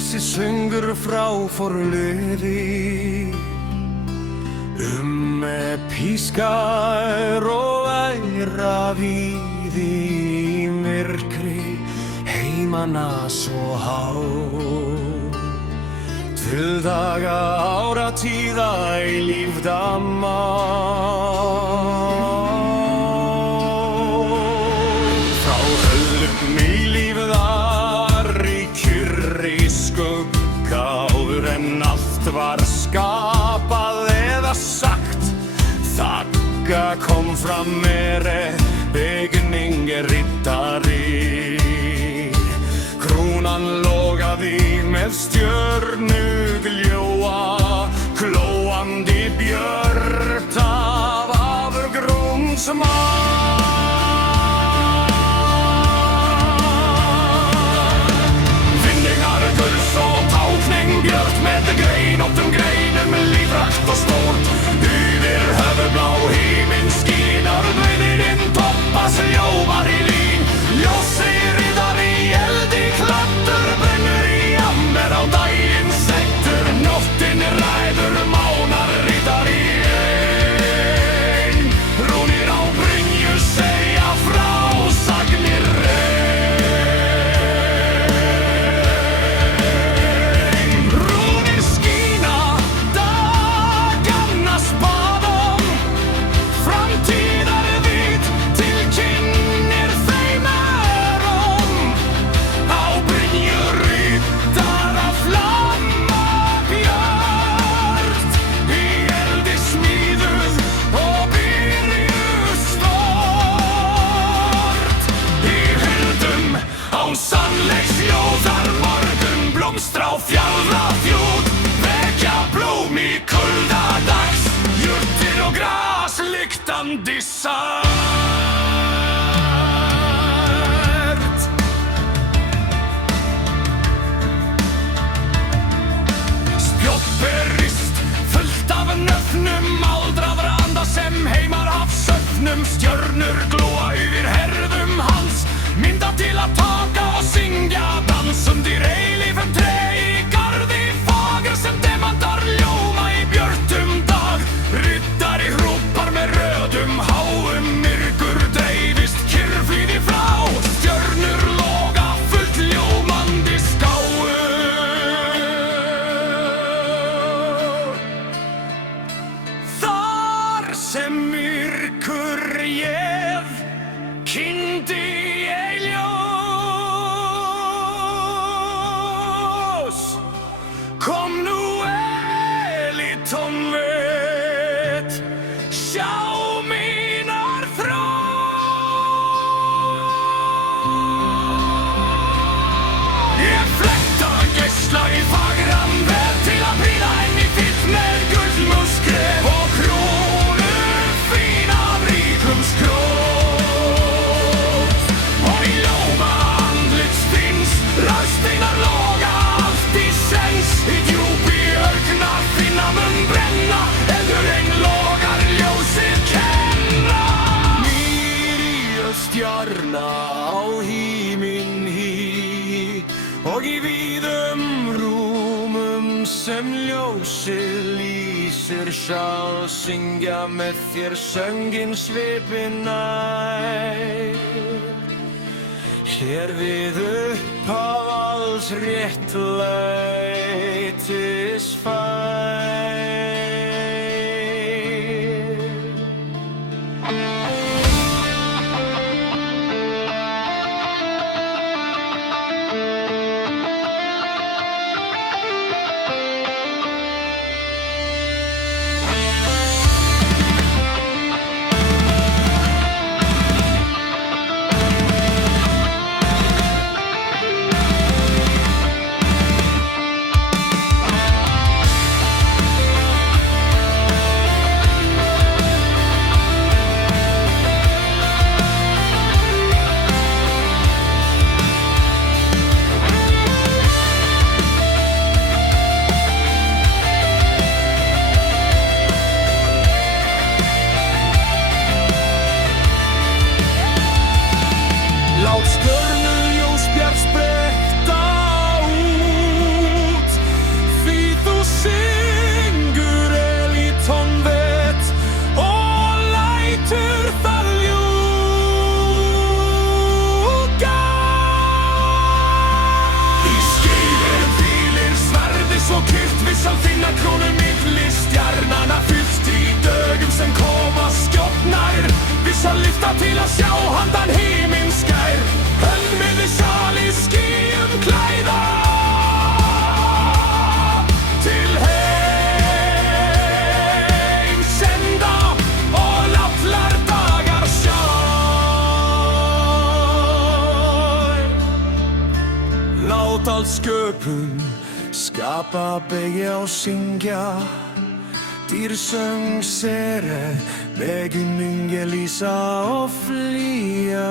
Þessi söngur frá forliði með pískar og æra víði í myrkri heimanna svo há. Til daga áratíða eilífða mál. Frá öðrum í lífðar í kyrri skugga áður en allt var skapað eða sagt. Þakka kom fram byggning riddari. Krúnan logaði með stjörnugljóa, glóandi björt af afgrunnsmál. Vinningar gulls og tákning björt með greinóttum greinum, lífrækt og stórt. Yfir höfuðblá himinn skínar, dauðinn toppas ljómar í lín. Ljósi riddari eldi kladdur, brennur í amber á daginn settur. Nóttin ræður mánar riddari ein. Rúnir á brynju segja frásagnir reyn. Rúnir skína daganna spáðum, framtíðar vit tilkynnir þeim örum. Á brynju riddara flamma björt, í eldi smíðuð og byrjuð stort. Í hyldum án sannleiks ljóðar morgun blómstra á fjarðarfjúk, vekja blóm í kulda dags, jurtir og gras lyktandi sært. Spjót berist fullt af nöfnum aldraðra anda sem heimar af söfnum. Stjörnur glóa yfir herðum hans, mynda til að taka og syngja dans undir eilífum tré í garði fagur sem demantar ljóma í björtum dag. Riddari hrópar með röðum háum, myrkur dreifist kyrrflýði flá. Stjörnur loga fullt ljómandi skáu. Þar sem myrkur réð kyndi ei ljós, kom nú tónvit, sjá mínar þrár. Ég fletta geisla í fagran vef til að prýða henni fyllt með gullmúskref og krónur fín af ríkum skrót. Og í ljóma andlits finns rösteinar loga allt í sens. Í djúpi örgna finna mun brenna, eldur ein logar ljósið kenna. Mýri stjarna á himinn hí, og í víðum rúmum sem ljósið lýsir sjál syngja með þér söngin svipinn nær. Hér við upphaf alls réttlætis fær. skal finna krónu milli stjarnana fyllt í dögum sem koma skjótt nær við skal lyfta til að sjá handan himinn skær hölmiði sjál í skýjum klæða til heim senda og allar dagar sjá lát all sköpun skapa begja og syngja dýrsöng sere begin mynge lýsa og flýja